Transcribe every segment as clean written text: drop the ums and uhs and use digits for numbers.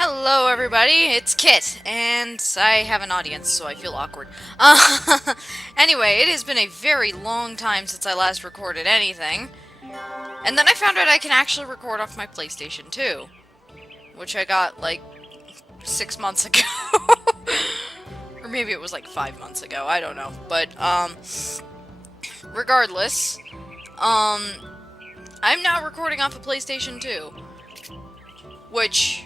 Hello everybody, it's Kit, and I have an audience, so I feel awkward. Anyway, it has been a very long time since I last recorded anything, and then I found out I can actually record off my PlayStation 2, which I got, like, 6 months ago. Or maybe it was like 5 months ago, I don't know. But, regardless, I'm now recording off a PlayStation 2, which...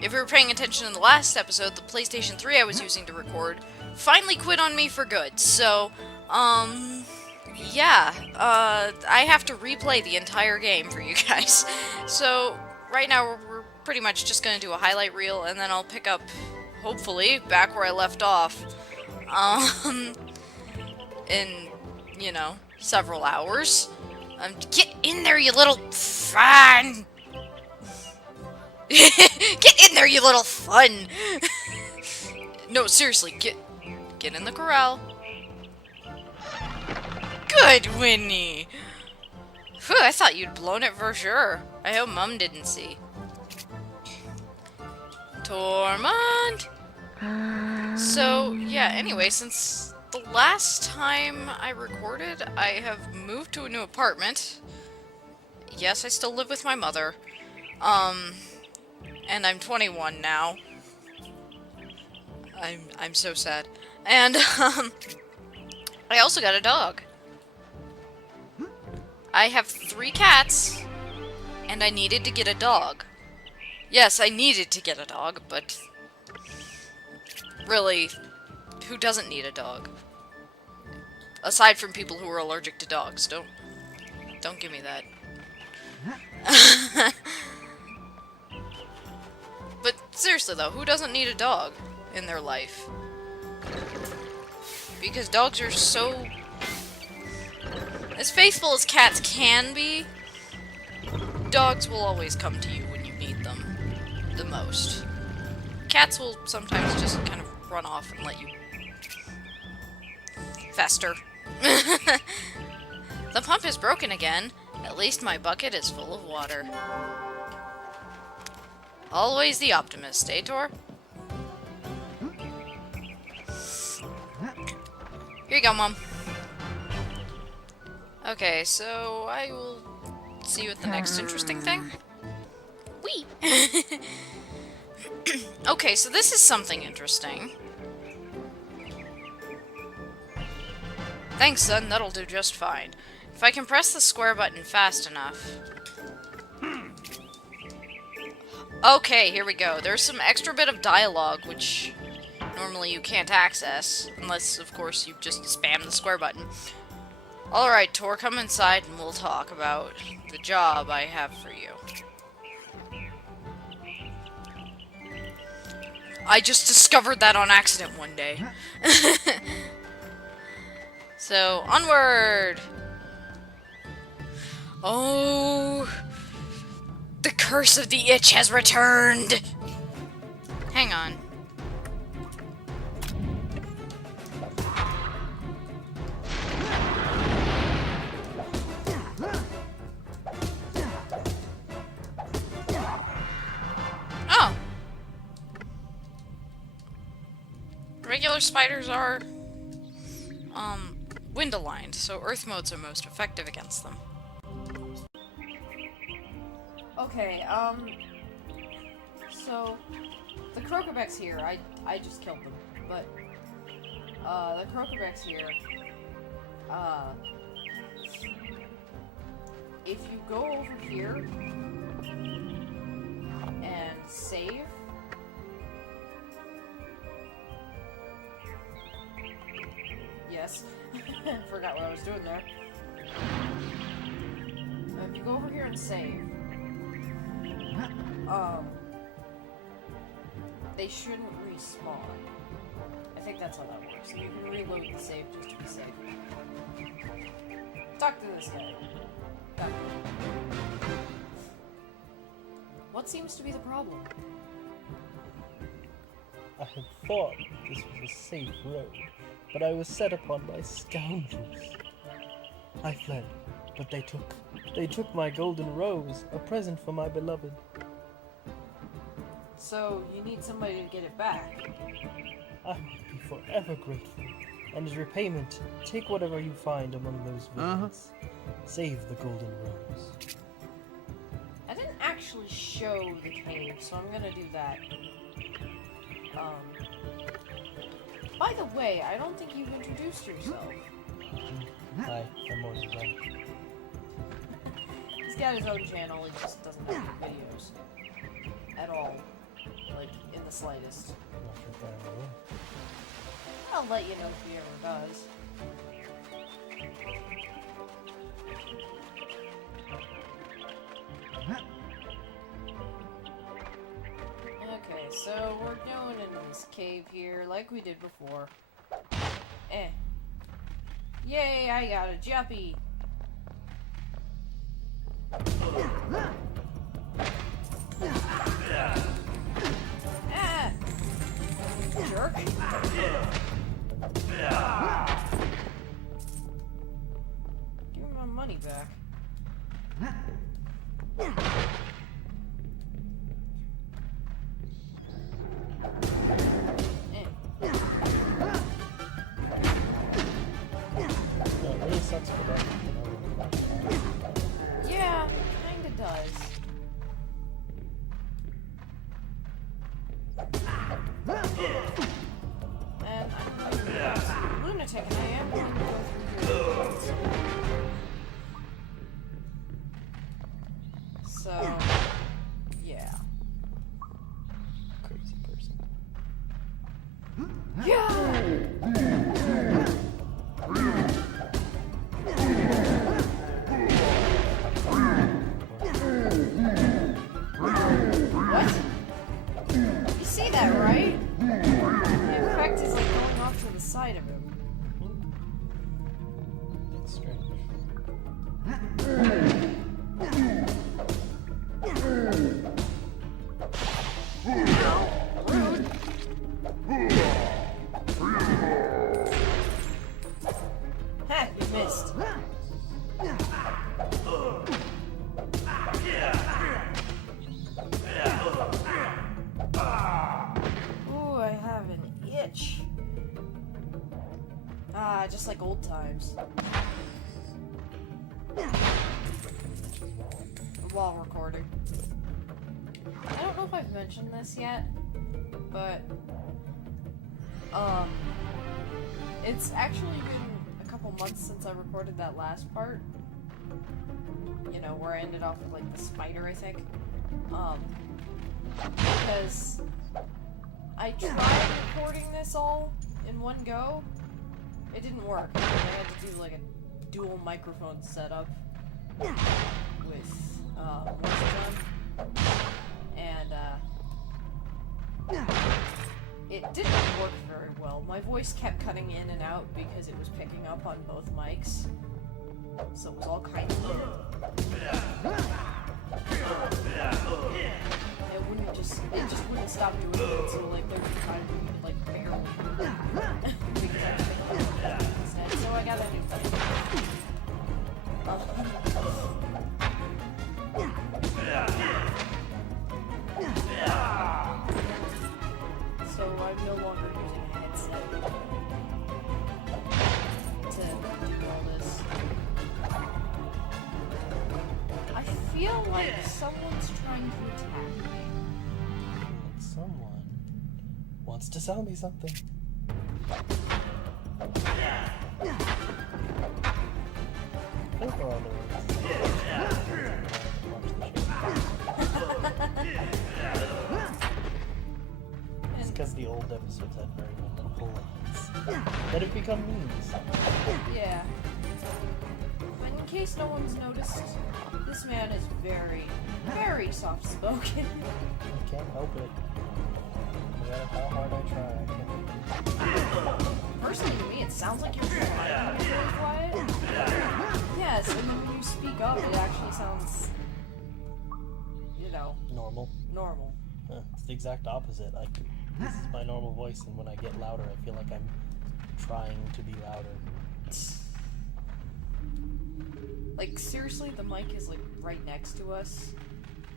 if you were paying attention in the last episode, the PlayStation 3 I was using to record finally quit on me for good. So, yeah, I have to replay the entire game for you guys. So, right now we're pretty much just gonna do a highlight reel, and then I'll pick up, hopefully, back where I left off, in, you know, several hours. Get in there, you little fan! Get in there, you little fun! No, seriously, get in the corral. Good, Winnie! Phew, I thought you'd blown it for sure. I hope Mum didn't see. Tormund! So, yeah, anyway, since the last time I recorded, I have moved to a new apartment. Yes, I still live with my mother. And I'm 21 now. I'm so sad. And, I also got a dog. I have 3 cats, and I needed to get a dog. Yes, I needed to get a dog, but... really, who doesn't need a dog? Aside from people who are allergic to dogs. Don't give me that. But seriously though, who doesn't need a dog in their life? Because dogs are so... as faithful as cats can be, dogs will always come to you when you need them the most. Cats will sometimes just kind of run off and let you fester. The pump is broken again. At least my bucket is full of water. Always the optimist, eh, Tor? Here you go, Mom. Okay, so I will see you at the next interesting thing. Whee! Okay, so this is something interesting. Thanks, son, that'll do just fine. If I can press the square button fast enough... Okay, here we go. There's some extra bit of dialogue, which normally you can't access, unless, of course, you just spam the square button. Alright, Tor, come inside and we'll talk about the job I have for you. I just discovered that on accident one day. So, onward! Oh... the curse of the itch has returned! Hang on. Oh! Regular spiders are, wind aligned, so earth modes are most effective against them. Okay, so, the Crocobecks here, I just killed them, but, the Crocobecks here, if you go over here, and save, yes, forgot what I was doing there, if you go over here and save, they shouldn't respawn. I think that's how that works. You can reload the save just to be safe. Talk to this guy. Talk to him. What seems to be the problem? I had thought this was a safe road, but I was set upon by scoundrels. I fled, but they took my golden rose, a present for my beloved. So, you need somebody to get it back. I will be forever grateful. And as repayment, take whatever you find among those villains. Save the golden rose. I didn't actually show the cave, so I'm gonna do that. By the way, I don't think you've introduced yourself. Hi, I'm Morgan. He's got his own channel, he just doesn't make videos. At all. Like, in the slightest. I'm not sure if I ever will. I'll let you know if he ever does. Okay, so we're going into this cave here, like we did before. Yay, I got a jumpy! Ah! Jerk! Give me my money back. No, it really sucks for them. Yeah, kinda does. And I'm a lunatic, and I am going to go through here. So, yeah. Crazy person. What? You see that, right? The effect is like going off to the side of him. It's strange. Ha! You missed. Ooh, I have an itch. Ah, just like old times. While recording. I don't know if I've mentioned this yet, but it's actually been a couple months since I recorded that last part. You know, where I ended off with like the spider, I think. Because I tried recording this all in one go. It didn't work. I had to do like a dual microphone setup with what's it on? And it didn't work very well. My voice kept cutting in and out because it was picking up on both mics. So it was all kind of weird. It just wouldn't stop doing it, so like there was a time where you could like barely because I was thinking about that instead. So I got a new thing. So I'm no longer using a headset to do all this. I feel like someone's trying to attack me. Like someone wants to sell me something. I think we're all It's because the old episodes had very memorable lines that have become memes. Yeah. But in case no one's noticed, this man is very, very soft-spoken. I can't help it. No matter how hard I try, I can't. Personally, to me, it sounds like you're trying to be really quiet. Yes, and then when you speak up, it actually sounds, you know, Normal. normal. It's the exact opposite. Like, this is my normal voice, and when I get louder, I feel like I'm trying to be louder. Like, seriously, the mic is, like, right next to us.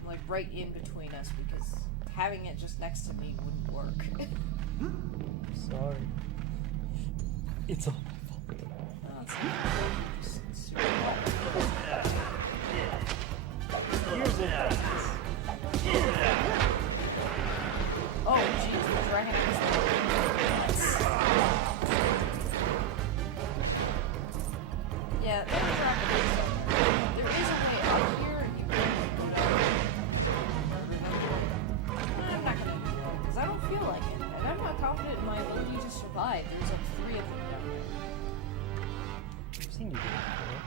Like, right in between us, because having it just next to me wouldn't work. Sorry. It's all my fault. It's just super Here's it. Oh, jeez, the dragon is yeah, there's a dragon. There is a way up here, and you can go down. I'm not gonna do that, because I don't feel like it. And I'm not confident in my ability to survive. There's like 3 of them down there. I've seen you do it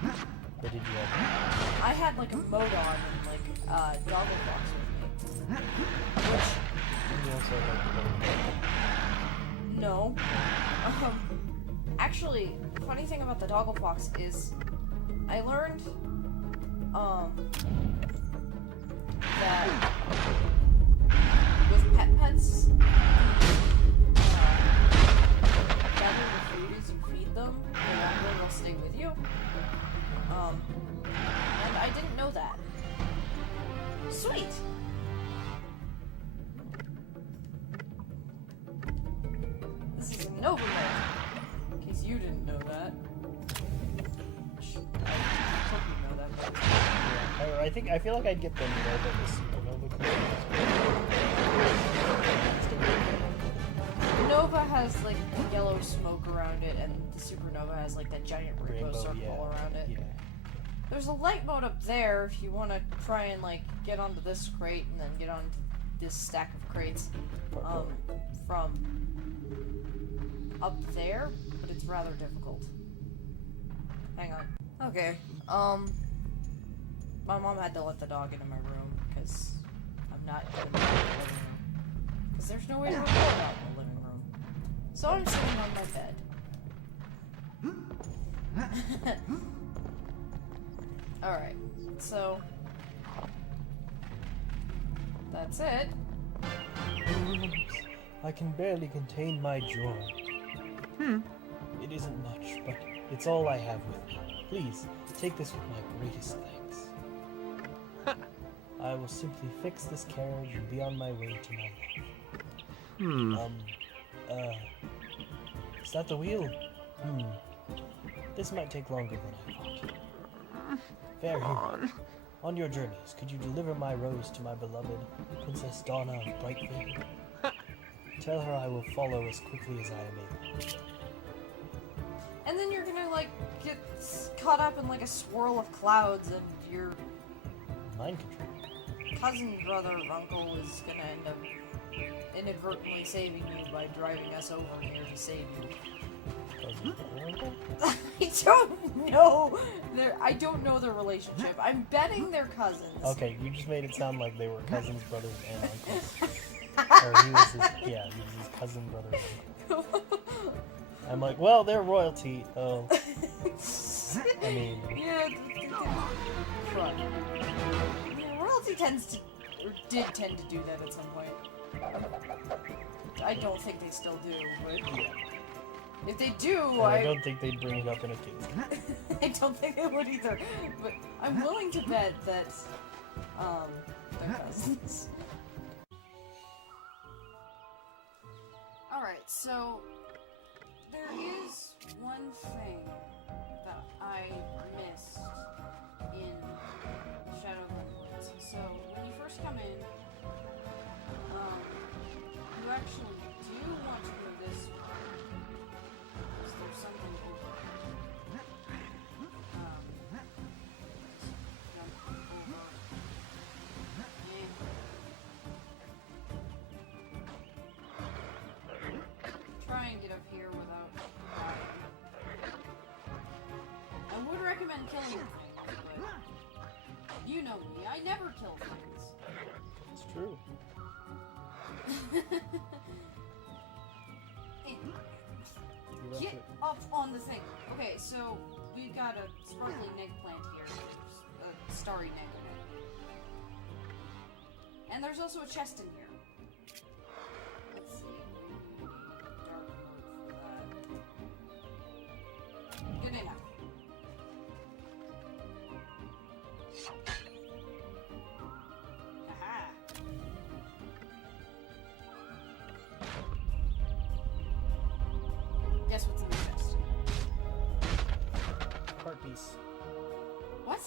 before. But did you ever? I had like a Modon and like Doggle Fox with me. Which You also like no. Actually, the funny thing about the Doggle Fox is I learned that with pets, rather the food is you feed them, the longer they'll stay with you. And I didn't know that. Sweet! This is a Nova mode, in case you didn't know that. I hope you know that, but... I feel like I'd get the Nova, the Supernova The Nova has like yellow smoke around it, and the Supernova has like that giant rainbow circle around it. Yeah. There's a light mode up there if you want to try and like get onto this crate and then get onto this stack of crates from up there, but it's rather difficult. Hang on. Okay. My mom had to let the dog into my room because I'm not in the living room. Because there's no way to record out in the living room. So I'm sitting on my bed. Alright, so that's it. I can barely contain my joy. It isn't much, but it's all I have with me. Please, take this with my greatest thanks. I will simply fix this carriage and be on my way to my life. Is that the wheel? This might take longer than I thought. Fair Hero, on your journeys, could you deliver my rose to my beloved Princess Donna of Brightvale? Tell her I will follow as quickly as I am able. And then you're gonna, like, get caught up in, like, a swirl of clouds, and your Mind control. cousin, brother, uncle is gonna end up inadvertently saving you by driving us over here to save you. Cousin, brother, uncle? I don't know their relationship. I'm betting they're cousins. Okay, you just made it sound like they were cousins, brothers, and uncles. Or he was his cousin, brother, and uncle. I'm like, well, they're royalty. Oh. I mean... Yeah, royalty tends to, or did tend to do that at some point. I don't think they still do, but... Yeah. If they do, And I don't think they'd bring it up in a case. I don't think they would either. But I'm willing to bet that, they're cousins. Alright, so... There is one thing that I missed in Shadow of the Woods. So, when you first come in, you actually do want to go this way. Because there's something over there. Jump over. Try and get up here without dying. I would recommend killing things, but you know me, I never kill things. It's true. Get up on the thing. Okay, so we've got a sparkly neg plant here. A starry neg. And there's also a chest in here. Let's see. Dark mode for that. Good enough. Haha. piece. What?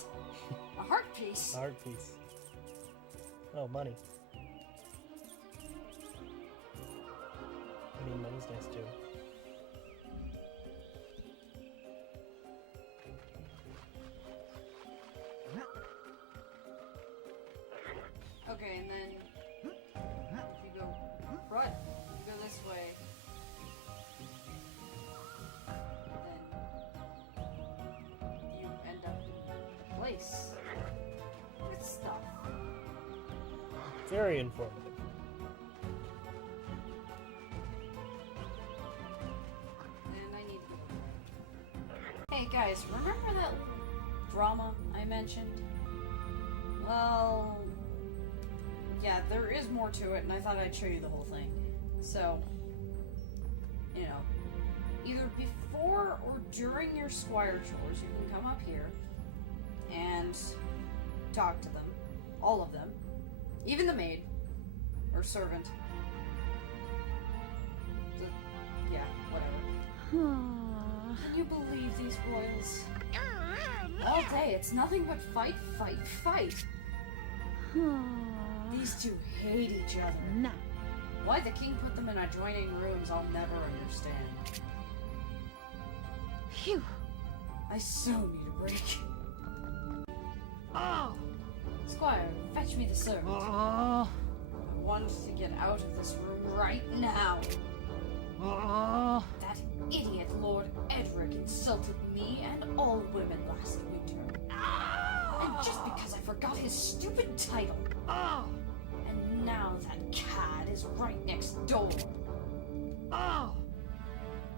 A heart piece? A heart piece. Oh, money. I mean, money's nice too. Okay, and then if you go right, you go this way, then you end up in a place with stuff. Very informative. And I need. Hey guys, remember that drama I mentioned? Well, yeah, there is more to it, and I thought I'd show you the whole thing. So, you know, either before or during your squire chores, you can come up here and talk to them. All of them. Even the maid. Or servant. Yeah, whatever. Can you believe these royals? All day, it's nothing but fight, fight, fight. These two hate each other. Nah. Why the king put them in adjoining rooms, I'll never understand. Phew. I so need a break. Oh. Squire, fetch me the servant. Oh. I want to get out of this room right now. Oh. That idiot Lord Edric insulted me and all women last winter. And just because I forgot his stupid title. Oh. And now that cad is right next door. Oh.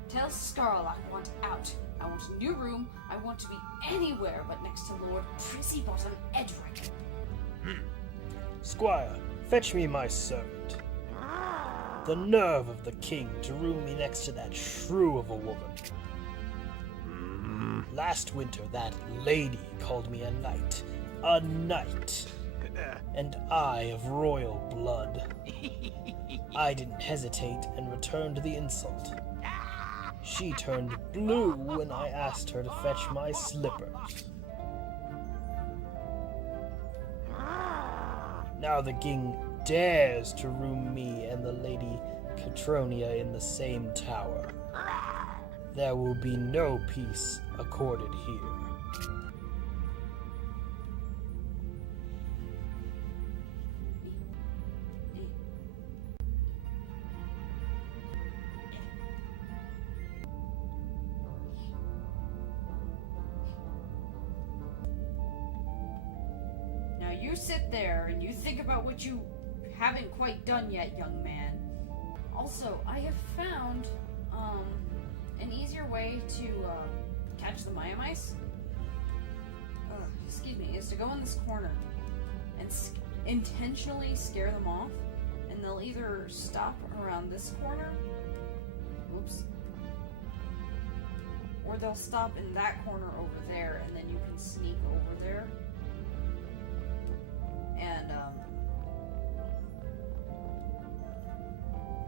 Tell Scarl I want out. I want a new room. I want to be anywhere but next to Lord Prissybottom Edric. Squire, fetch me my servant. The nerve of the king to room me next to that shrew of a woman. Last winter, that lady called me a knight. A knight! And I of royal blood. I didn't hesitate and returned the insult. She turned blue when I asked her to fetch my slippers. Now the king dares to room me and the lady Catronia in the same tower. There will be no peace accorded here. Now you sit there and you think about what you haven't quite done yet, young man. Also, I have found an easier way to catch the Maya mice. Excuse me, is to go in this corner and intentionally scare them off, and they'll either stop around this corner, oops, or they'll stop in that corner over there, and then you can sneak over there. And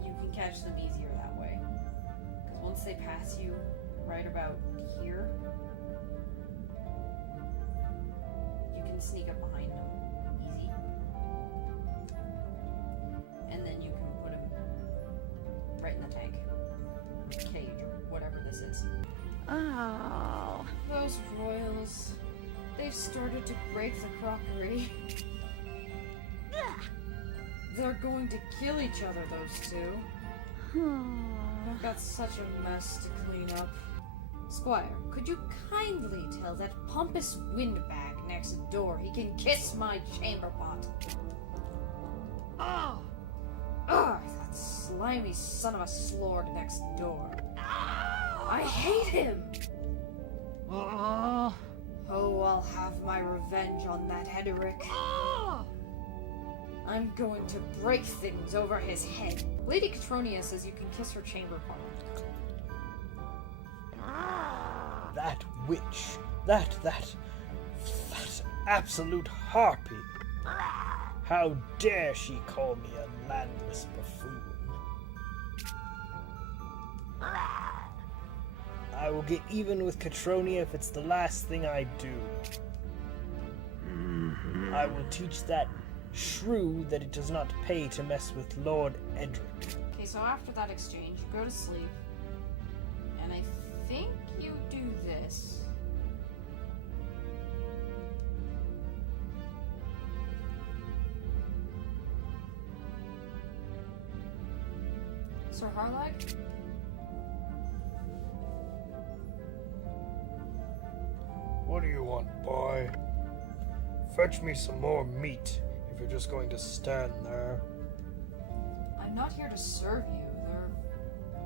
you can catch them easier that way. Because once they pass you right about here, you can sneak up behind them easy. And then you can put them right in the tank, cage, or whatever this is. Oh. Those royals, they've started to break the crockery. They're going to kill each other, those two. I've got such a mess to clean up. Squire, could you kindly tell that pompous windbag next door he can kiss my chamber pot? Oh. Ugh, that slimy son of a slord next door. I hate him! Oh. Oh, I'll have my revenge on that Edric. Oh. I'm going to break things over his head. Lady Catronia says you can kiss her chamber pot. That witch, that absolute harpy. How dare she call me a landless buffoon? I will get even with Catronia if it's the last thing I do. I will teach that shrew that it does not pay to mess with Lord Edric. Okay, so after that exchange, you go to sleep. And I think you do this. Sir Harlag? What do you want, boy? Fetch me some more meat if you're just going to stand there. I'm not here to serve you.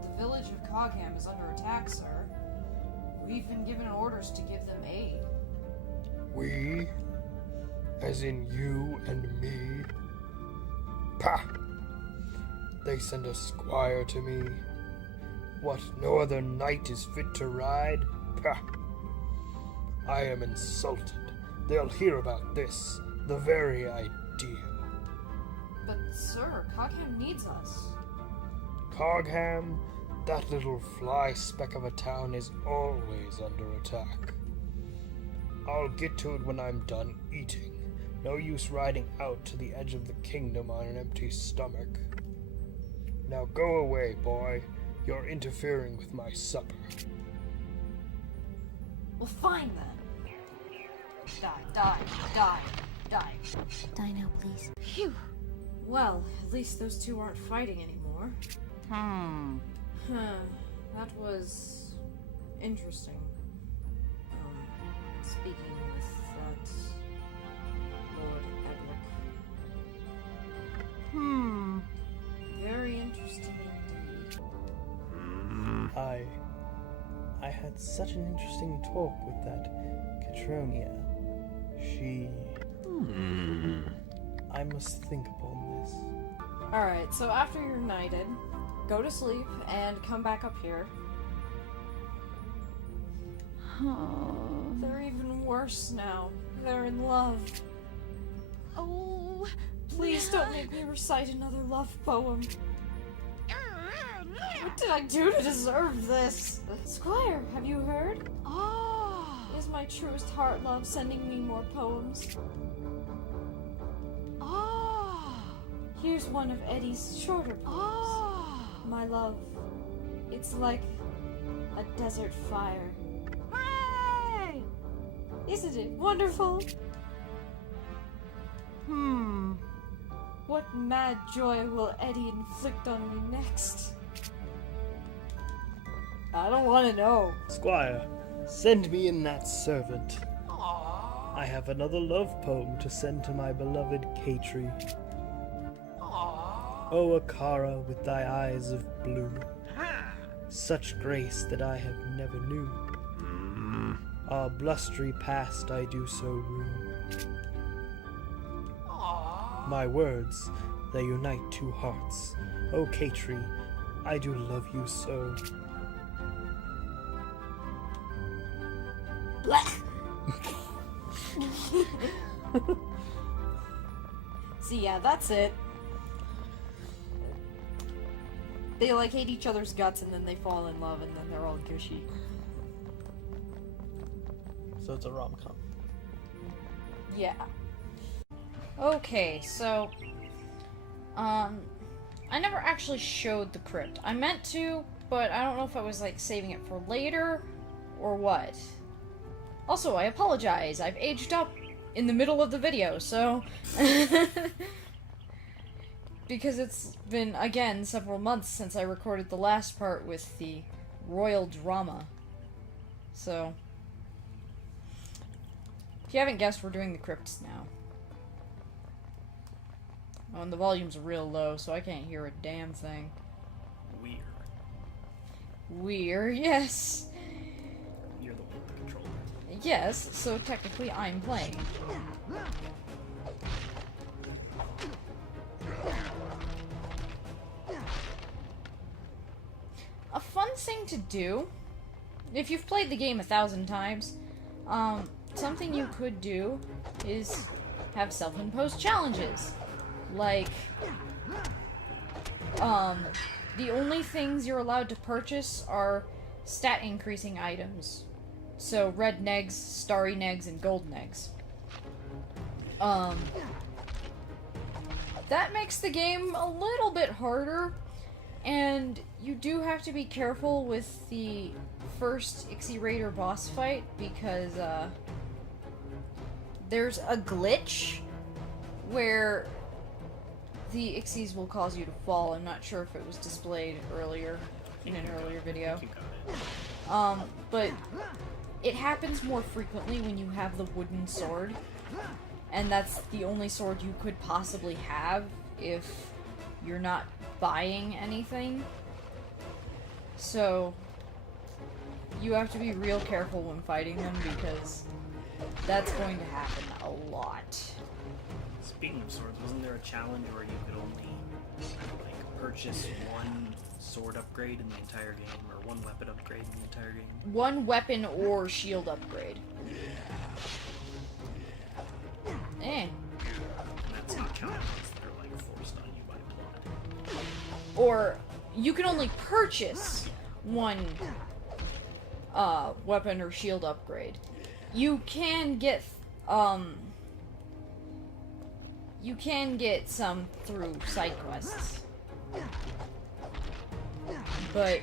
The village of Cogham is under attack, sir. We've been given orders to give them aid. We? As in you and me? Pah! They send a squire to me. What, no other knight is fit to ride? Pah! I am insulted. They'll hear about this. The very idea. But, sir, Cogham needs us. Cogham? That little fly speck of a town is always under attack. I'll get to it when I'm done eating. No use riding out to the edge of the kingdom on an empty stomach. Now go away, boy. You're interfering with my supper. Well, fine then. Die. Die now, please. Phew. Well, at least those two aren't fighting anymore. That was interesting. Speaking with that Lord Edric. Very interesting indeed. I had such an interesting talk with that Catronia. She... I must think upon this. Alright, so after you're knighted, go to sleep and come back up here. They're even worse now. They're in love. Oh, Please don't make me recite another love poem. What did I do to deserve this? Squire, have you heard? oh, Is my truest heart love sending me more poems? oh, Here's one of Eddie's shorter poems. oh. My love, it's like a desert fire. Hooray! Isn't it wonderful? What mad joy will Eddie inflict on me next? I don't want to know. Squire, send me in that servant. I have another love poem to send to my beloved Katri. O Akara, with thy eyes of blue, such grace that I have never knew. Our blustery past I do so rue. My words, they unite two hearts. O Katri, I do love you so. See, yeah, that's it. They like hate each other's guts and then they fall in love and then they're all gushy. So it's a rom-com. Yeah. Okay, so I never actually showed the crypt. I meant to, but I don't know if I was like saving it for later or what. Also, I apologize. I've aged up in the middle of the video, so because it's been again several months since I recorded the last part with the royal drama. So if you haven't guessed, we're doing the crypts now. Oh, and the volume's real low, so I can't hear a damn thing. Weird, yes. You're the one that controls it. Yes, so technically I'm playing. A fun thing to do, if you've played the game 1,000 times, something you could do is have self-imposed challenges. Like, the only things you're allowed to purchase are stat increasing items. So red negs, starry negs, and gold negs. That makes the game a little bit harder, and you do have to be careful with the first Ixie Raider boss fight, because there's a glitch where the Ixies will cause you to fall. I'm not sure if it was displayed earlier in an earlier video. But it happens more frequently when you have the wooden sword, and that's the only sword you could possibly have if you're not buying anything. So you have to be real careful when fighting them, because that's going to happen a lot. Speaking of swords, wasn't there a challenge where you could only like purchase one sword upgrade in the entire game, or one weapon upgrade in the entire game? One weapon or shield upgrade. And that's not counted unless they're like forced on you by blood. Or you can only purchase one weapon or shield upgrade. You can get some through side quests. But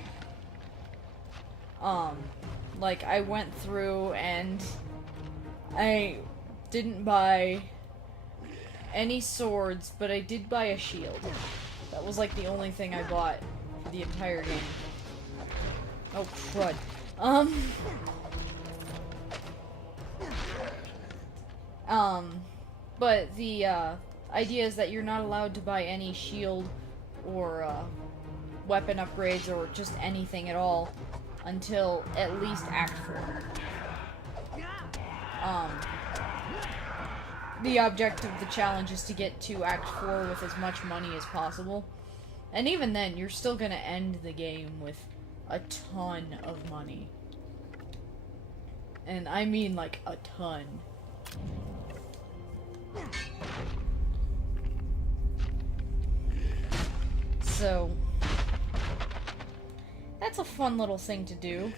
like I went through and I didn't buy any swords, but I did buy a shield. That was like the only thing I bought for the entire game. Oh, crud. But the idea is that you're not allowed to buy any shield or weapon upgrades or just anything at all until at least Act 4. The object of the challenge is to get to Act 4 with as much money as possible. And even then, you're still gonna end the game with a ton of money. And I mean like a ton. So that's a fun little thing to do.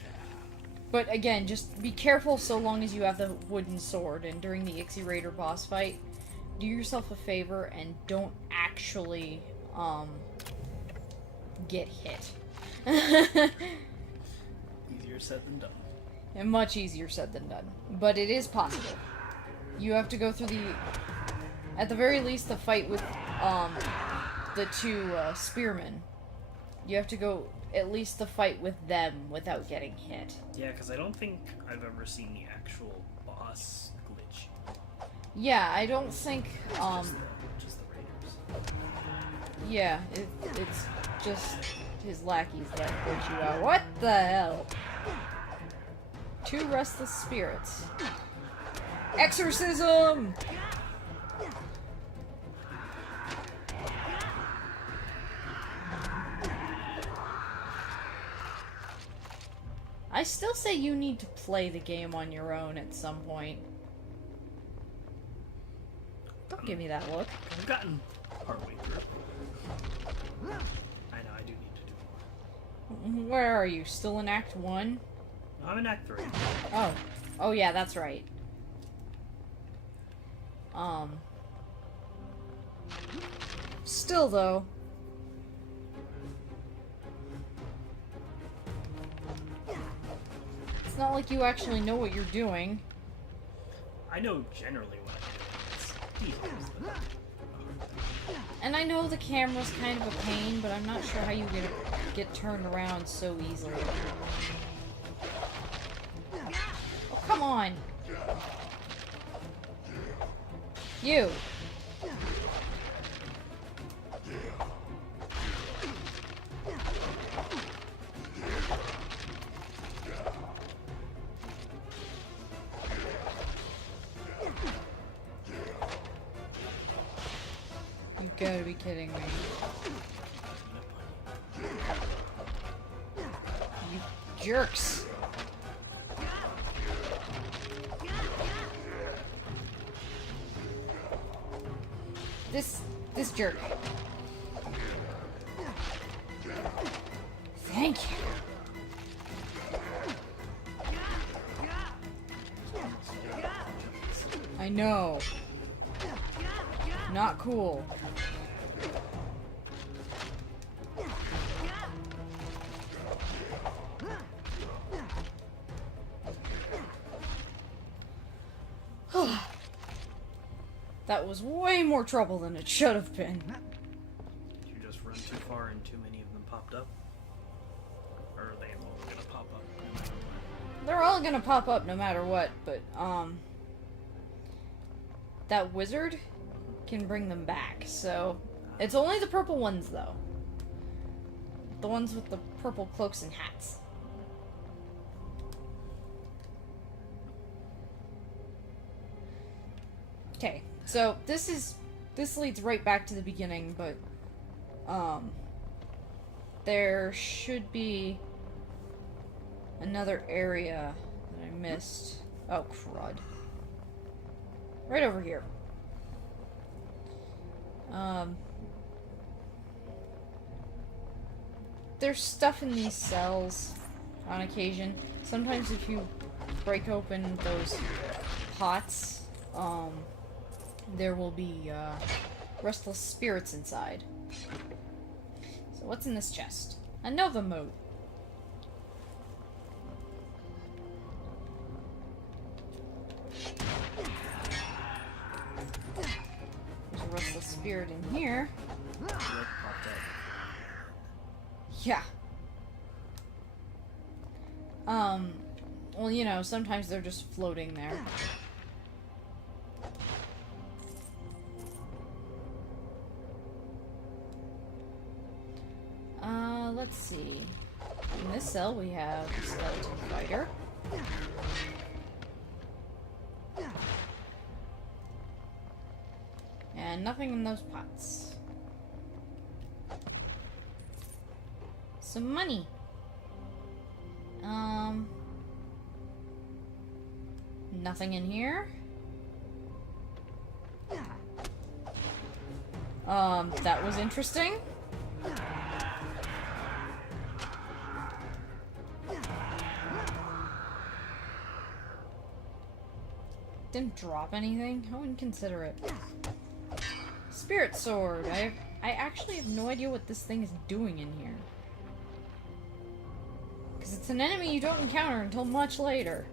But again, just be careful so long as you have the wooden sword, and during the Ixie Raider boss fight, do yourself a favor and don't actually get hit. Easier said than done. And much easier said than done. But it is possible. You have to go through at the very least, the fight with the two spearmen. You have to go at least the fight with them without getting hit. Yeah, because I don't think I've ever seen the actual boss glitch. Yeah, I don't think, Just the raiders. yeah, it's just his lackeys that glitch you out. What the hell? Two restless spirits. Exorcism! I still say you need to play the game on your own at some point. Don't give me that look. I've gotten partway through. I know, I do need to do more. Where are you? Still in Act 1? I'm in Act 3. Oh. Oh yeah, that's right. Still though. It's not like you actually know what you're doing. I know generally what I'm doing. It's details that are hard. And I know the camera's kind of a pain, but I'm not sure how you get turned around so easily. Oh, come on! You! You gotta be kidding me. You jerks! This jerk. Thank you. I know. Not cool. That was way more trouble than it should have been. Did you just run too far and too many of them popped up? Or are they all gonna pop up no matter what? They're all gonna pop up no matter what, but, that wizard can bring them back, so... It's only the purple ones, though. The ones with the purple cloaks and hats. Okay, so this leads right back to the beginning, but, there should be another area that I missed. Oh, crud. Right over here. There's stuff in these cells on occasion. Sometimes if you break open those pots, there will be, restless spirits inside. So what's in this chest? A Nova Mote. There's a restless spirit in here. What popped up? Yeah. Well, you know, sometimes they're just floating there. Let's see. In this cell we have a skeleton fighter. And nothing in those pots. Some money. Nothing in here. That was interesting. Didn't drop anything? I wouldn't consider it. Spirit sword. I actually have no idea what this thing is doing in here. Because it's an enemy you don't encounter until much later.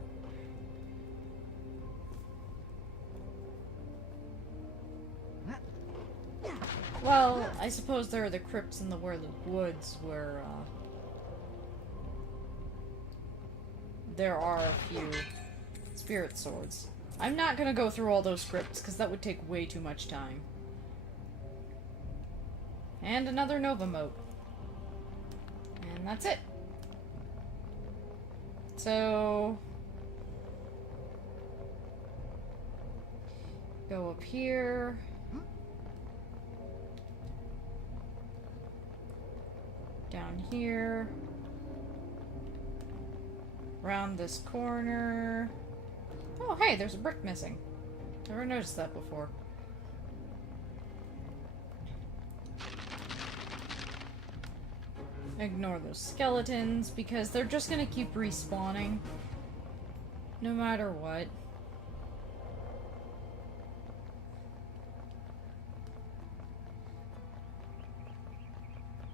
Well, I suppose there are the crypts in the woods where, there are a few spirit swords. I'm not gonna go through all those crypts, because that would take way too much time. And another Nova Mote. And that's it. So... go up here. Down here. Around this corner. Oh, hey, there's a brick missing. Never noticed that before. Ignore those skeletons, because they're just gonna keep respawning. No matter what.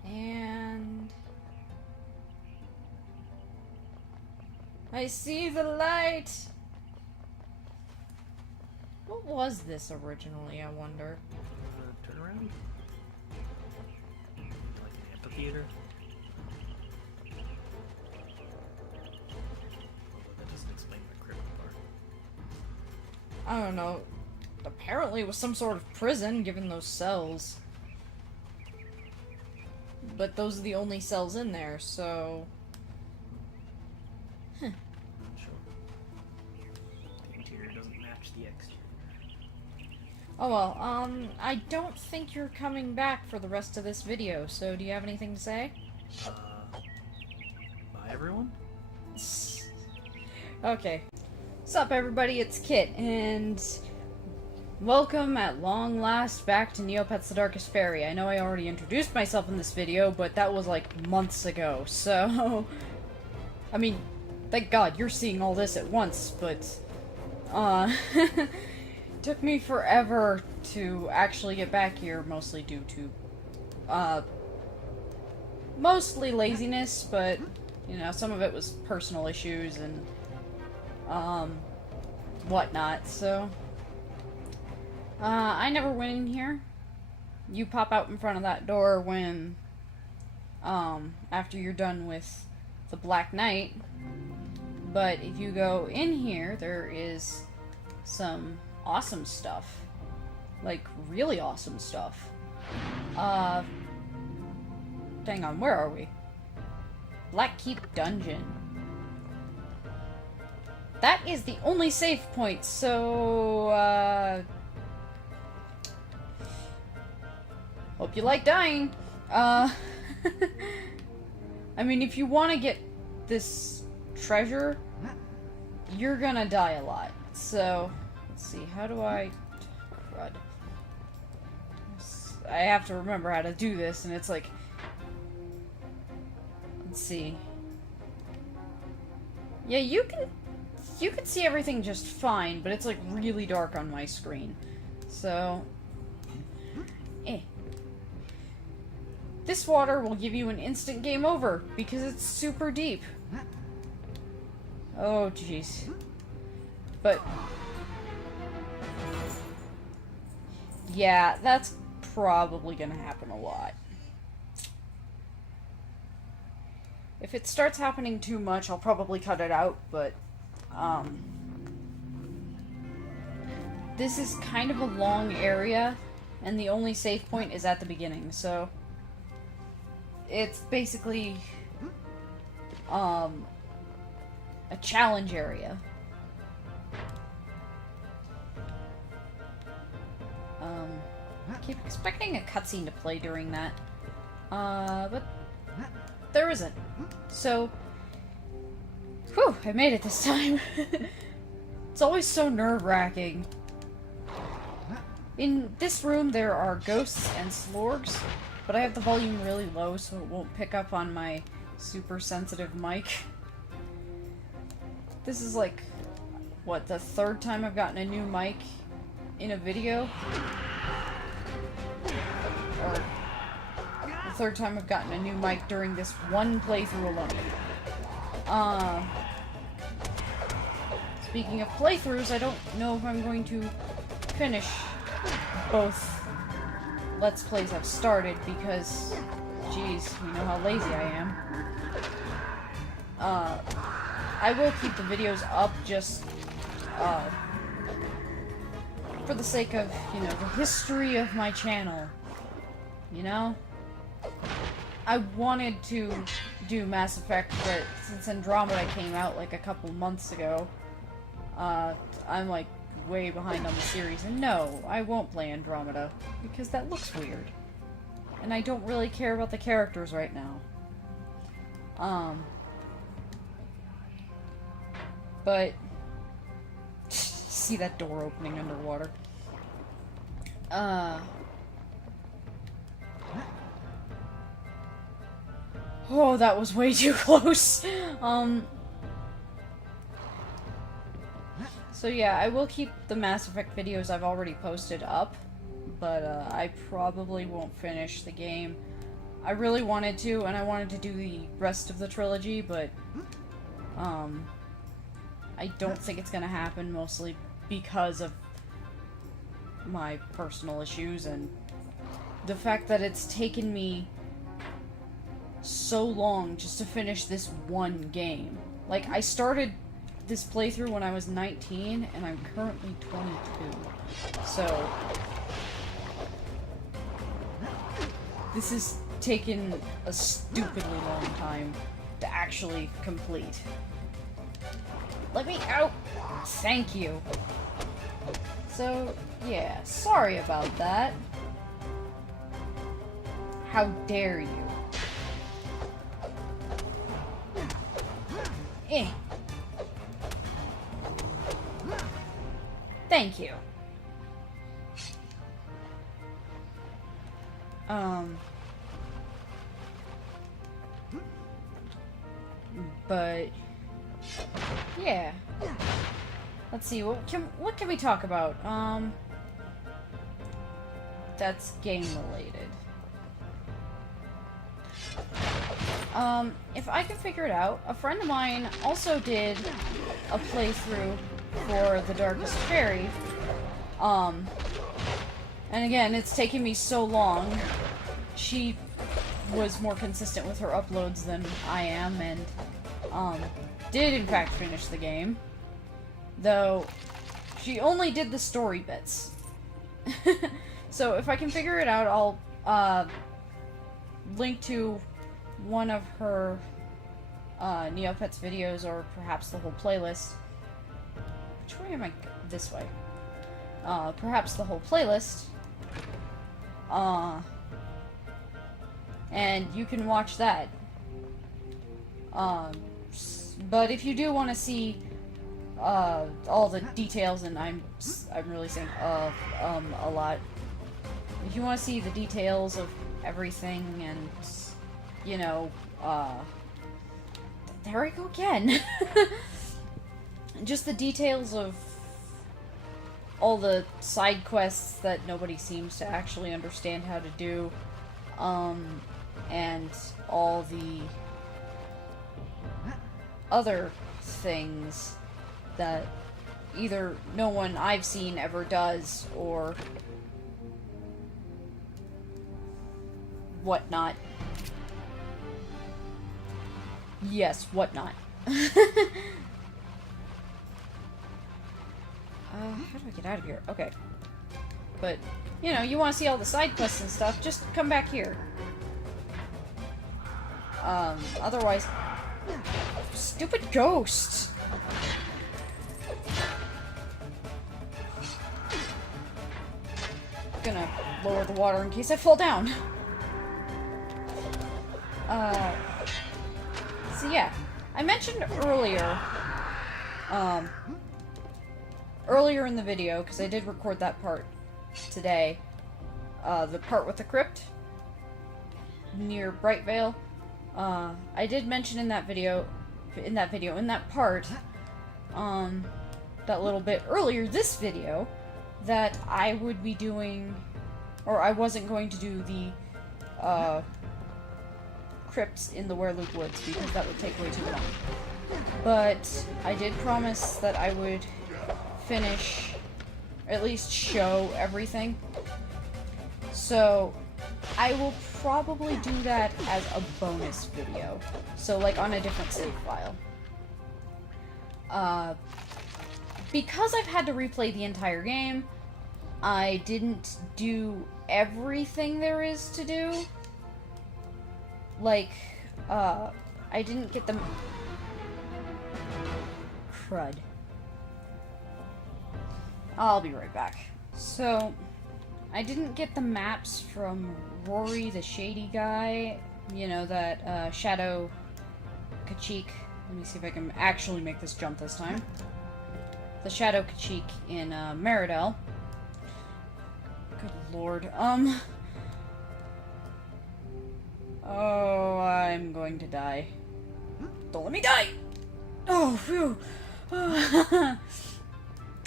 And... I see the light! What was this originally, I wonder? Turn around. Like an amphitheater. Although that doesn't explain the crypt part. I don't know. Apparently it was some sort of prison, given those cells. But those are the only cells in there, so... Huh. Sure. The interior doesn't match the exterior. Oh well, I don't think you're coming back for the rest of this video, so do you have anything to say? Bye everyone? Okay. What's up everybody, it's Kit, and welcome at long last back to Neopets The Darkest Faerie. I know I already introduced myself in this video, but that was like months ago, so... I mean, thank God you're seeing all this at once, but... Took me forever to actually get back here, mostly due to, mostly laziness, but, you know, some of it was personal issues and, whatnot, so... I never went in here. You pop out in front of that door when, after you're done with the Black Knight. But if you go in here, there is some awesome stuff. Like, really awesome stuff. Hang on, where are we? Black Keep Dungeon. That is the only save point, so, hope you like dying. I mean, if you want to get this treasure, you're gonna die a lot. So, let's see, how do I... Crud. I have to remember how to do this, and it's like... Let's see. Yeah, you can see everything just fine, but it's like really dark on my screen. So... This water will give you an instant game over, because it's super deep. Oh, jeez. But... yeah, that's probably gonna happen a lot. If it starts happening too much, I'll probably cut it out, but... this is kind of a long area, and the only save point is at the beginning, so... It's basically, a challenge area. I keep expecting a cutscene to play during that. But there isn't. So, whew, I made it this time. It's always so nerve-wracking. In this room, there are ghosts and slorgs. But I have the volume really low, so it won't pick up on my super sensitive mic. This is like, what, the third time I've gotten a new mic in a video? Or the third time I've gotten a new mic during this one playthrough alone. Speaking of playthroughs, I don't know if I'm going to finish both Let's Plays I've started because, geez, you know how lazy I am. I will keep the videos up just, for the sake of, you know, the history of my channel. You know? I wanted to do Mass Effect, but since Andromeda came out like a couple months ago, I'm like, way behind on the series, and no, I won't play Andromeda, because that looks weird. And I don't really care about the characters right now. But... see that door opening underwater. Oh, that was way too close. So yeah, I will keep the Mass Effect videos I've already posted up, but I probably won't finish the game. I really wanted to, and I wanted to do the rest of the trilogy, but I don't think it's gonna happen, mostly because of my personal issues and the fact that it's taken me so long just to finish this one game. Like, I started this playthrough when I was 19, and I'm currently 22. So, this has taken a stupidly long time to actually complete. Let me out! Thank you! So, yeah, sorry about that. How dare you? Eh. Thank you. But yeah. Let's see, what can we talk about? That's game related. If I can figure it out, a friend of mine also did a playthrough for The Darkest Faerie. And again, it's taken me so long. She was more consistent with her uploads than I am, and, did in fact finish the game. Though, she only did the story bits. So if I can figure it out, I'll, link to one of her, Neopets videos, or perhaps the whole playlist. Which way am I? This way. Perhaps the whole playlist. And you can watch that. But if you do want to see all the details, and I'm really saying a lot. If you want to see the details of everything, and you know, there I go again. Just the details of all the side quests that nobody seems to actually understand how to do, and all the other things that either no one I've seen ever does, or whatnot. Yes, whatnot. How do I get out of here? Okay. But, you know, you want to see all the side quests and stuff, just come back here. Otherwise... Stupid ghosts! Gonna lower the water in case I fall down. So yeah. I mentioned earlier, earlier in the video, because I did record that part today, the part with the crypt near Brightvale. I did mention in that part, that little bit earlier this video, that I would be doing, or I wasn't going to do the, crypts in the Werloop Woods, because that would take way too long. But I did promise that I would finish, or at least show everything. So, I will probably do that as a bonus video. So, like, on a different save file. Because I've had to replay the entire game, I didn't do everything there is to do. Like, I didn't get them... Crud. I'll be right back. So, I didn't get the maps from Rory, the shady guy. You know, that, Shadow Kachik. Let me see if I can actually make this jump this time. The Shadow Kachik in, Meridel. Good lord. Oh, I'm going to die. Don't let me die! Oh, phew.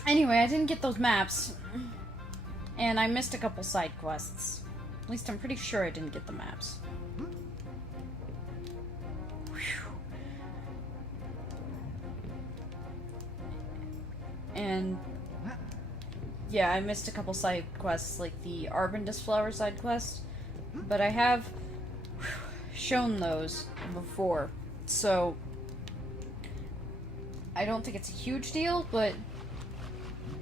Anyway, I didn't get those maps. And I missed a couple side quests. At least I'm pretty sure I didn't get the maps. Whew. And... yeah, I missed a couple side quests, like the Arbendus Flower side quest. But I have shown those before, so I don't think it's a huge deal, but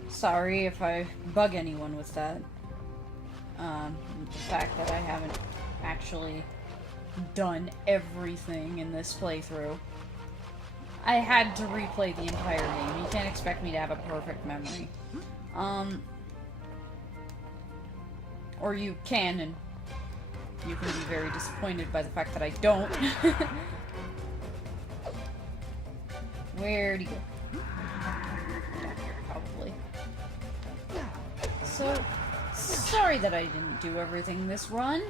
sorry if I bug anyone with that. The fact that I haven't actually done everything in this playthrough. I had to replay the entire game. You can't expect me to have a perfect memory. Or you can, and you can be very disappointed by the fact that I don't. Where'd he go? Down here, probably. So, sorry that I didn't do everything this run,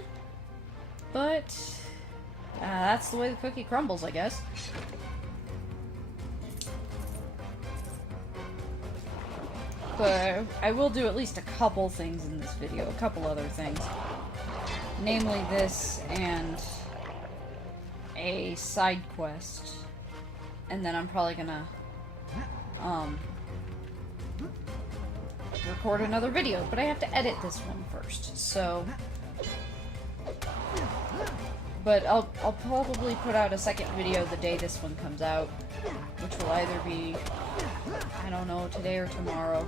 but that's the way the cookie crumbles, I guess. But I will do at least a couple things in this video, a couple other things. Namely this and a side quest. And then I'm probably gonna record another video, but I have to edit this one first, so... But I'll probably put out a second video the day this one comes out, which will either be, I don't know, today or tomorrow.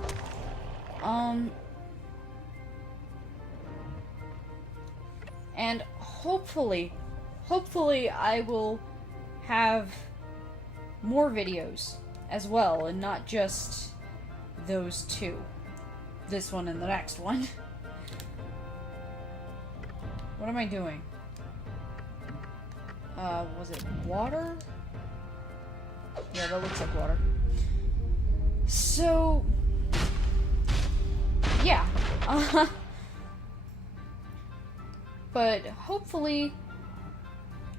And hopefully I will have more videos as well, and not just those two. This one and the next one. What am I doing? Was it water? Yeah, that looks like water. So, yeah. But hopefully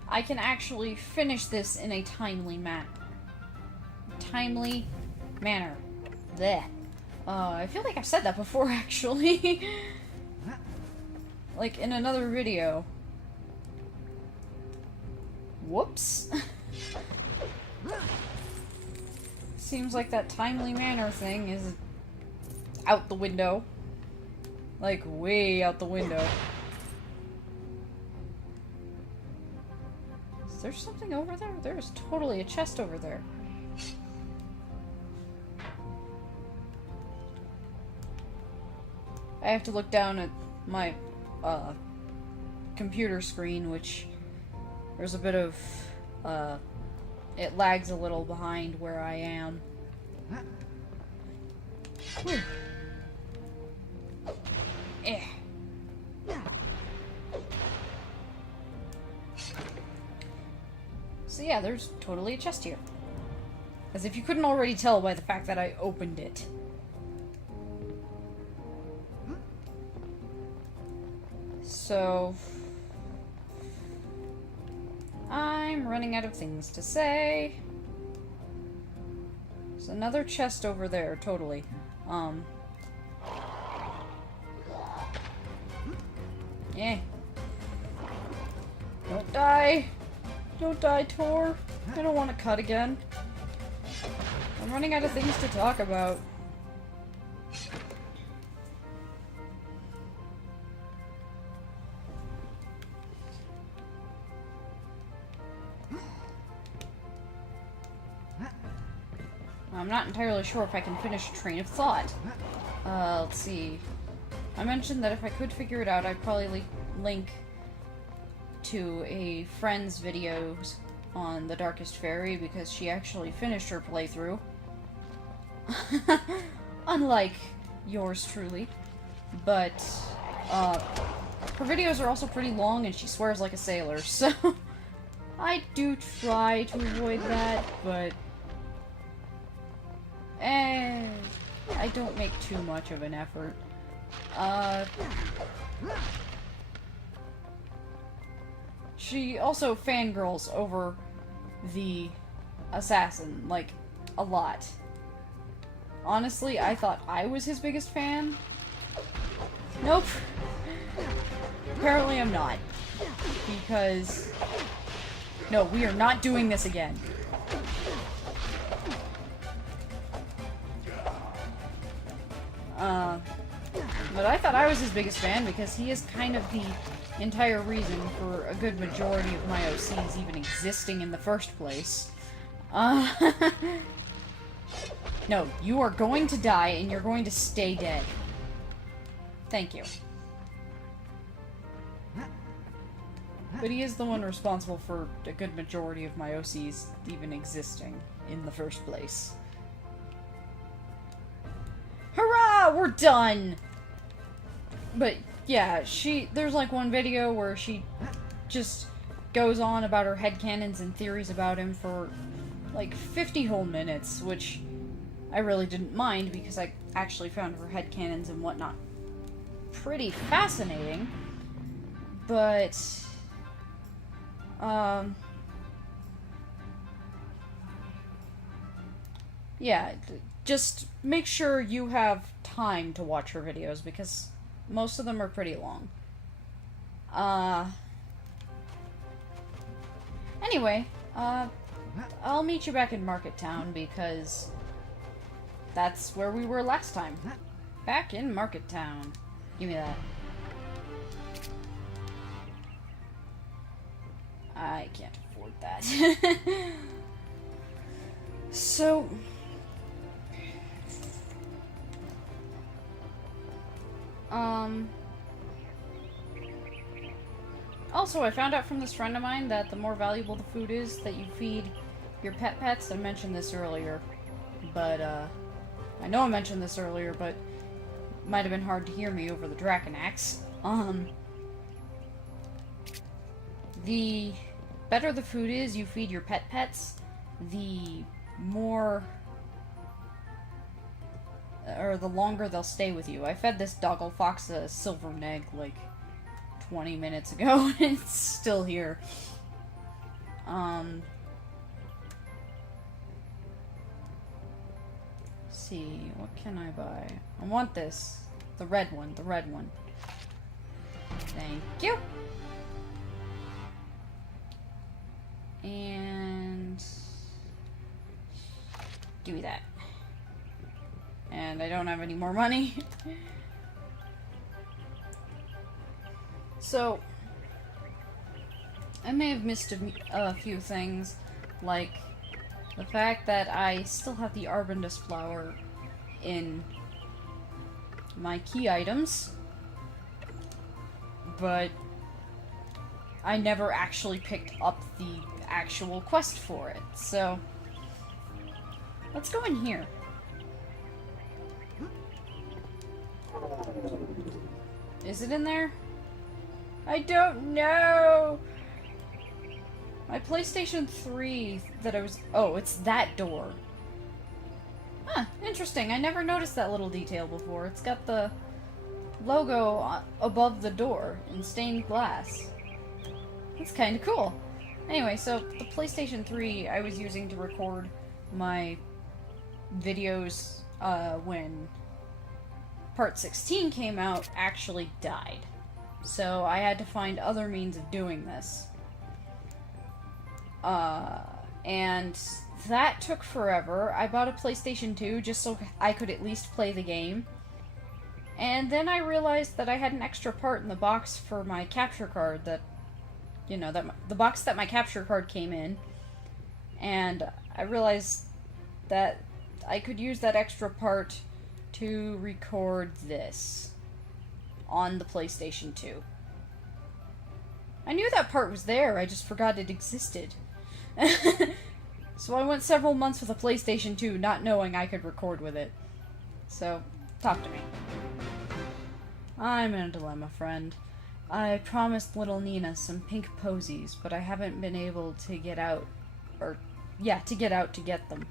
I can actually finish this in a timely manner. Blech. I feel like I've said that before, actually. Like, in another video. Whoops. Seems like that timely manner thing is out the window. Like, way out the window. Is there something over there? There's totally a chest over there. I have to look down at my computer screen, which there's a bit of it lags a little behind where I am. Whew. Eh. So yeah, there's totally a chest here. As if you couldn't already tell by the fact that I opened it. So... I'm running out of things to say. There's another chest over there, totally. Yeah. Don't die! Don't die, Tor! I don't want to cut again. I'm running out of things to talk about. I'm not entirely sure if I can finish a train of thought. Let's see. I mentioned that if I could figure it out, I'd probably link to a friend's videos on The Darkest Faerie, because she actually finished her playthrough. Unlike yours truly. But, her videos are also pretty long, and she swears like a sailor, so... I do try to avoid that, but... I don't make too much of an effort. She also fangirls over the assassin, like, a lot. Honestly, I thought I was his biggest fan. Nope. Apparently I'm not. Because... No, we are not doing this again. But I thought I was his biggest fan because he is kind of the entire reason for a good majority of my OCs even existing in the first place. No, you are going to die and you're going to stay dead. Thank you. But he is the one responsible for a good majority of my OCs even existing in the first place. Hurrah! We're done! But, yeah, there's like one video where she just goes on about her headcanons and theories about him for like 50 whole minutes, which I really didn't mind because I actually found her headcanons and whatnot pretty fascinating. But, yeah, just make sure you have time to watch her videos, because most of them are pretty long. Anyway, I'll meet you back in Market Town, because that's where we were last time. Back in Market Town. Give me that. I can't afford that. So... Also, I found out from this friend of mine that the more valuable the food is that you feed your pets, I mentioned this earlier, but, I know I mentioned this earlier, but it might have been hard to hear me over the Draconax. The better the food is you feed your pets, the more... or the longer they'll stay with you. I fed this doggle fox a silver egg, like, 20 minutes ago, and it's still here. Let's see, what can I buy? I want this. The red one, the red one. Thank you! And... give me that. And I don't have any more money. So, I may have missed a few things, like the fact that I still have the Arbundus flower in my key items, but I never actually picked up the actual quest for it. So, let's go in here. Is it in there? I don't know! My PlayStation 3 that I was... oh, it's that door. Huh, interesting. I never noticed that little detail before. It's got the logo above the door in stained glass. That's kind of cool. Anyway, so the PlayStation 3 I was using to record my videos when Part 16 came out actually died. So I had to find other means of doing this. And that took forever. I bought a PlayStation 2 just so I could at least play the game. And then I realized that I had an extra part in the box for my capture card that, you know, the box that my capture card came in. And I realized that I could use that extra part to record this on the PlayStation 2. I knew that part was there, I just forgot it existed. So I went several months with a PlayStation 2 not knowing I could record with it. So, talk to me. I'm in a dilemma, friend. I promised little Nina some pink posies, but I haven't been able to get out, to get them.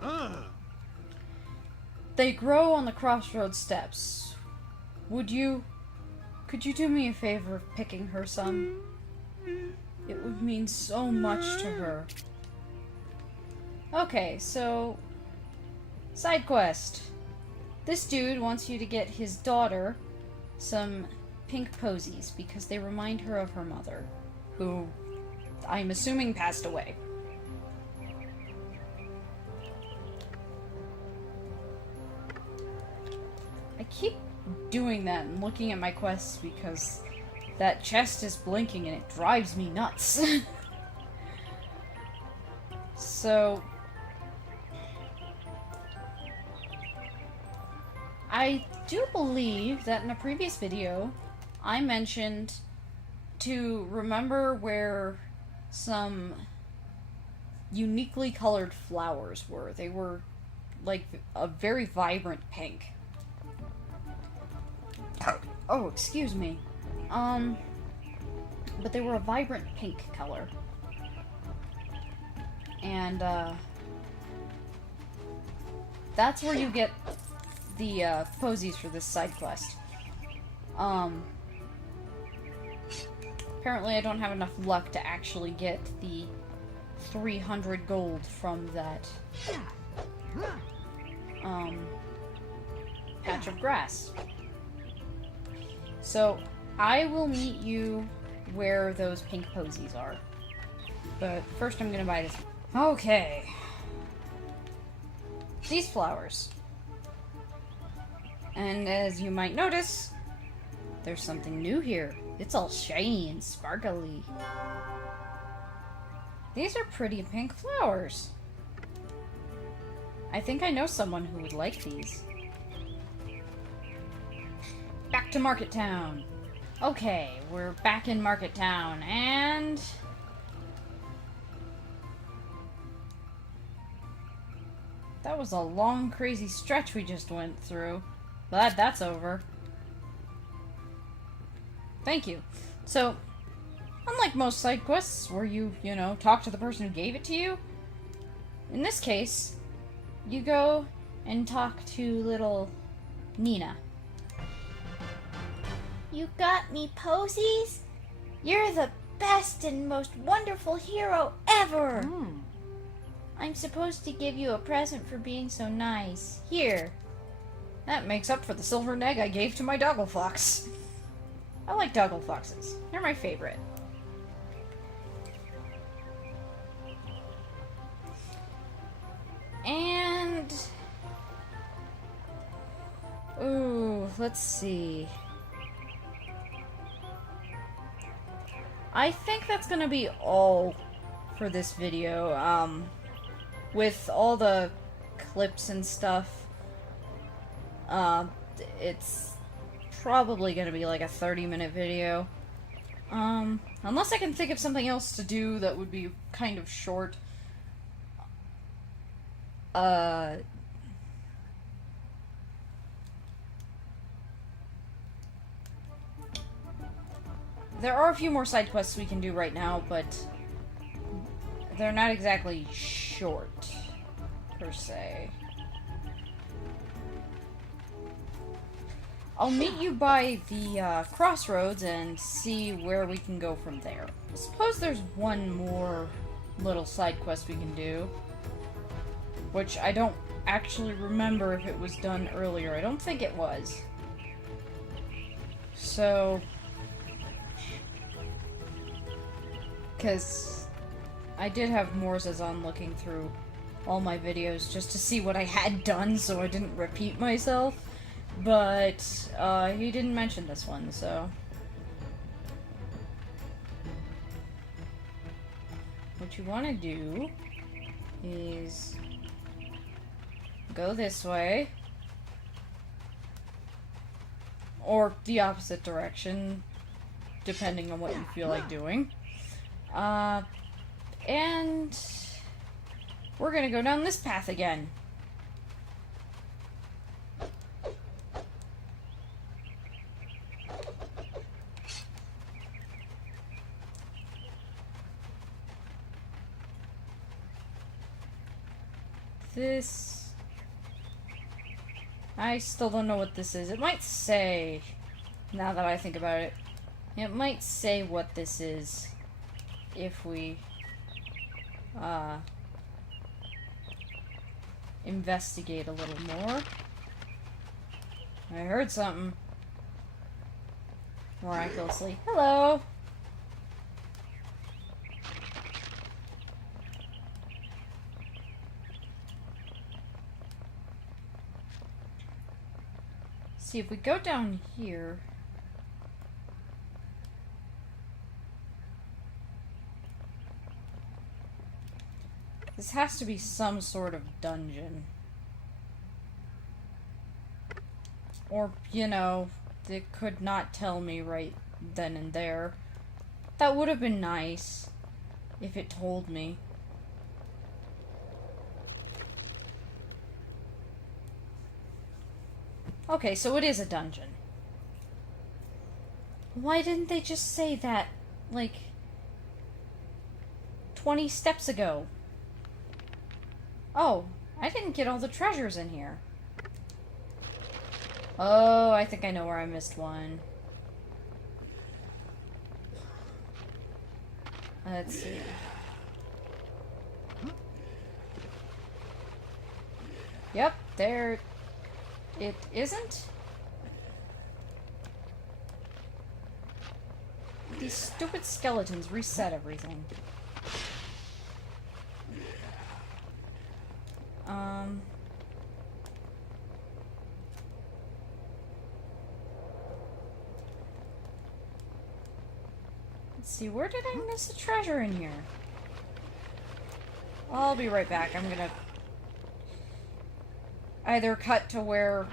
They grow on the crossroads steps. Could you do me a favor of picking her some? It would mean so much to her. Okay, so... side quest. This dude wants you to get his daughter some pink posies because they remind her of her mother, who I'm assuming passed away. I keep doing that and looking at my quests because that chest is blinking and it drives me nuts. So, I do believe that in a previous video I mentioned to remember where some uniquely colored flowers were. They were like a very vibrant pink. Oh, excuse me. But they were a vibrant pink color. And, that's where you get the, posies for this side quest. Apparently I don't have enough luck to actually get the 300 gold from that patch of grass. So, I will meet you where those pink posies are. But first I'm gonna buy this. Okay. These flowers. And as you might notice, there's something new here. It's all shiny and sparkly. These are pretty pink flowers. I think I know someone who would like these. Back to Market Town. Okay, we're back in Market Town, and... that was a long, crazy stretch we just went through. Glad that's over. Thank you. So, unlike most side quests where you know, talk to the person who gave it to you, in this case, you go and talk to little Nina. You got me posies? You're the best and most wonderful hero ever! I'm supposed to give you a present for being so nice. Here. That makes up for the silver egg I gave to my doggle fox. I like doggle foxes. They're my favorite. And... ooh, let's see. I think that's gonna be all for this video. With all the clips and stuff, it's probably gonna be like a 30-minute video. Unless I can think of something else to do that would be kind of short. There are a few more side quests we can do right now, but they're not exactly short, per se. I'll meet you by the crossroads and see where we can go from there. I suppose there's one more little side quest we can do, which I don't actually remember if it was done earlier. I don't think it was. So... because I did have Morses on looking through all my videos just to see what I had done so I didn't repeat myself. But he didn't mention this one, so... what you want to do is go this way. Or the opposite direction, depending on what you feel like doing. And we're gonna go down this path again. This... I still don't know what this is. It might say, now that I think about it, it might say what this is. If we investigate a little more. I heard something. Miraculously. Hello! See, if we go down here... this has to be some sort of dungeon. Or, you know, they could not tell me right then and there. That would have been nice if it told me. Okay, so it is a dungeon. Why didn't they just say that, like, 20 steps ago? Oh, I didn't get all the treasures in here. Oh, I think I know where I missed one. Let's see. Yep, there it isn't. These stupid skeletons reset everything. Let's see, where did I miss a treasure in here? I'll be right back. I'm gonna either cut to where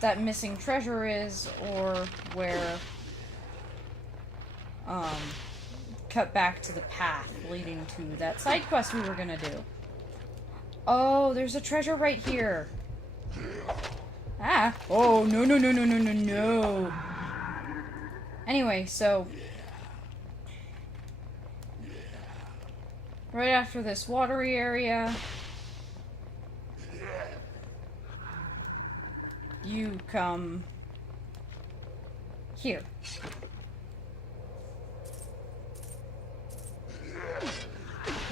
that missing treasure is, or where, cut back to the path leading to that side quest we were gonna do. Oh, there's a treasure right here. Ah. Oh, no, no, no, no, no, no, no. Anyway, so right after this watery area, you come here.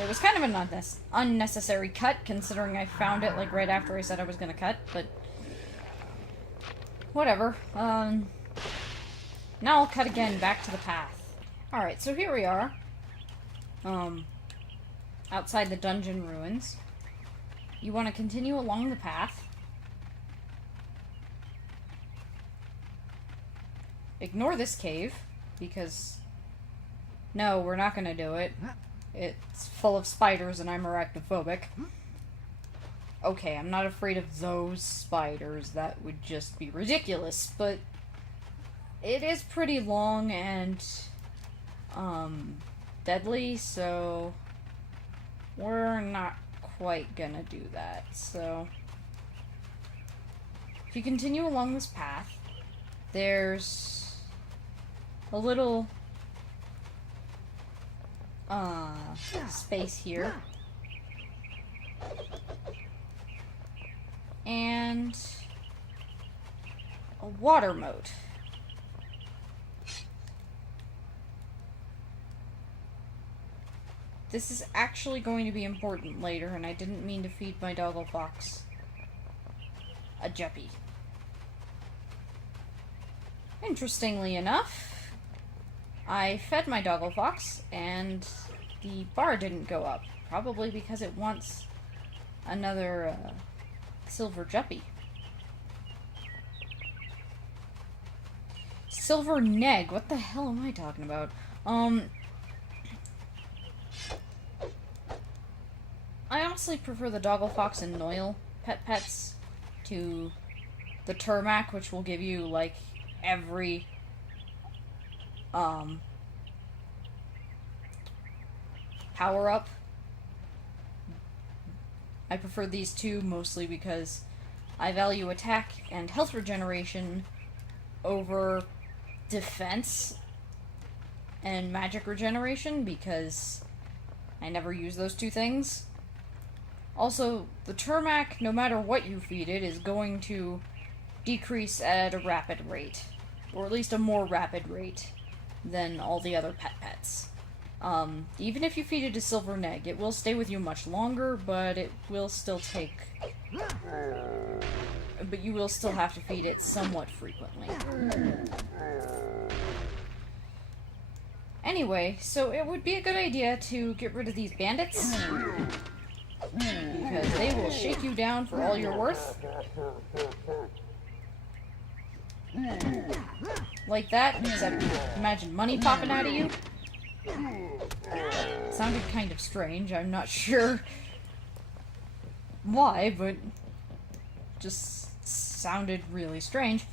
It was kind of an unnecessary cut, considering I found it, like, right after I said I was gonna cut, but whatever. Now I'll cut again back to the path. Alright, so here we are. Outside the dungeon ruins. You want to continue along the path. Ignore this cave, because no, we're not gonna do it. It's full of spiders and I'm arachnophobic. Okay, I'm not afraid of those spiders. That would just be ridiculous, but it is pretty long and deadly, so we're not quite gonna do that. So if you continue along this path, there's a little space here. And a water moat. This is actually going to be important later, and I didn't mean to feed my doggle fox a Jeppy. Interestingly enough, I fed my doggle fox, and the bar didn't go up. Probably because it wants another silver Jeppy. Silver neg? What the hell am I talking about? I honestly prefer the doggle fox and Noil pets to the Turmac, which will give you, like, every power up. I prefer these two mostly because I value attack and health regeneration over defense and magic regeneration, because I never use those two things. Also, the Turmac, no matter what you feed it, is going to decrease at a rapid rate. Or at least a more rapid rate than all the other pets. Even if you feed it a silver neg, it will stay with you much longer, but it will still take... But you will still have to feed it somewhat frequently. Anyway, so it would be a good idea to get rid of these bandits. Because they will shake you down for all you're worth. Like that, except imagine money popping out of you. Sounded kind of strange, I'm not sure why, but just sounded really strange.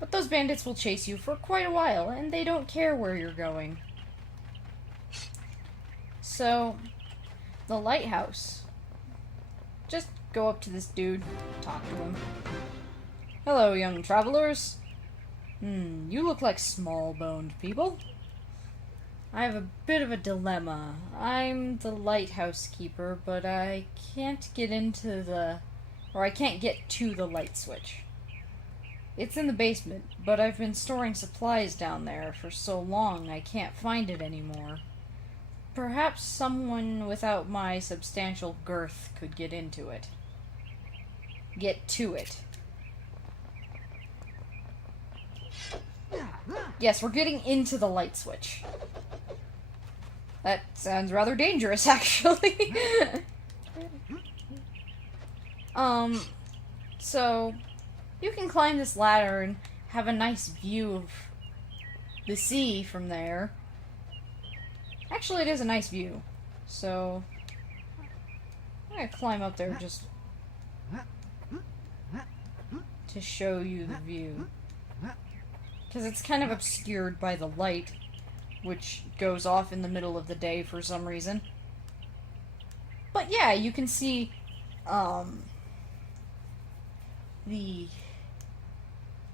But those bandits will chase you for quite a while, and they don't care where you're going. So, the lighthouse. Just go up to this dude, talk to him. Hello, young travelers. You look like small-boned people. I have a bit of a dilemma. I'm the lighthouse keeper, but I can't get into the... or I can't get to the light switch. It's in the basement, but I've been storing supplies down there for so long I can't find it anymore. perhaps someone without my substantial girth could get into it. Get to it. Yes, we're getting into the light switch. That sounds rather dangerous, actually. So, you can climb this ladder and have a nice view of the sea from there. Actually, it is a nice view. So, I'm gonna climb up there just to show you the view. Because it's kind of obscured by the light, which goes off in the middle of the day for some reason. But yeah, you can see, the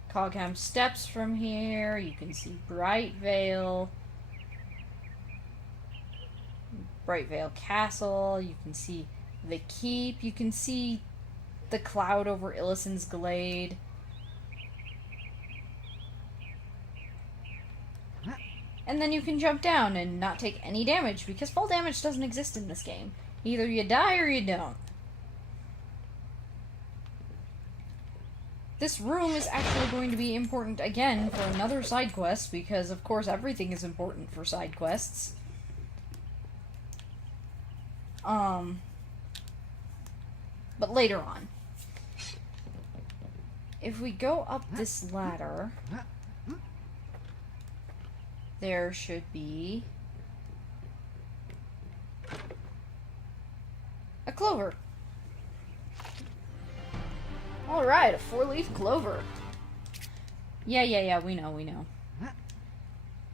Cogham Steps from here. You can see Bright Vale Castle. You can see the keep. You can see the cloud over Illison's Glade. And then you can jump down and not take any damage, because fall damage doesn't exist in this game. Either you die or you don't. This room is actually going to be important again for another side quest, because of course everything is important for side quests. But later on. If we go up this ladder, there should be a clover. Alright, a 4-leaf clover. Yeah, we know.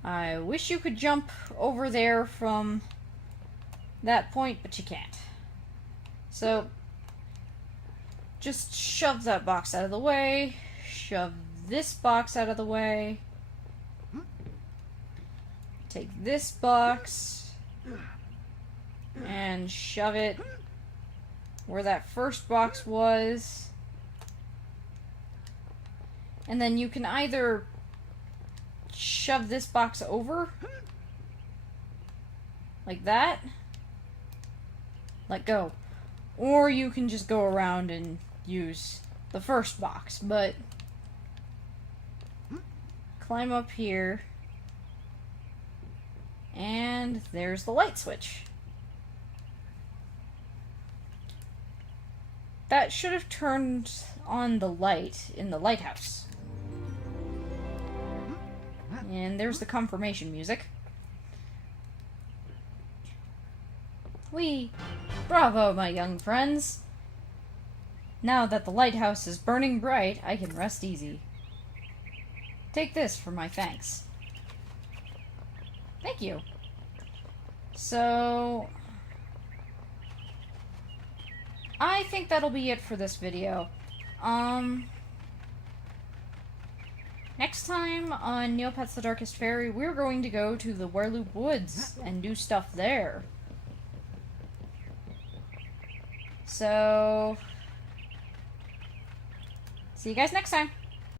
I wish you could jump over there from that point, but you can't. So, just shove that box out of the way, shove this box out of the way, take this box, and shove it where that first box was. And then you can either shove this box over, like that, let go. Or you can just go around and use the first box, but climb up here, and there's the light switch. That should have turned on the light in the lighthouse. And there's the confirmation music. Bravo, my young friends. Now that the lighthouse is burning bright, I can rest easy. Take this for my thanks. Thank you. So, I think that'll be it for this video. Next time on Neopets The Darkest Faerie, we're going to go to the Werloop Woods and do stuff there. So, see you guys next time.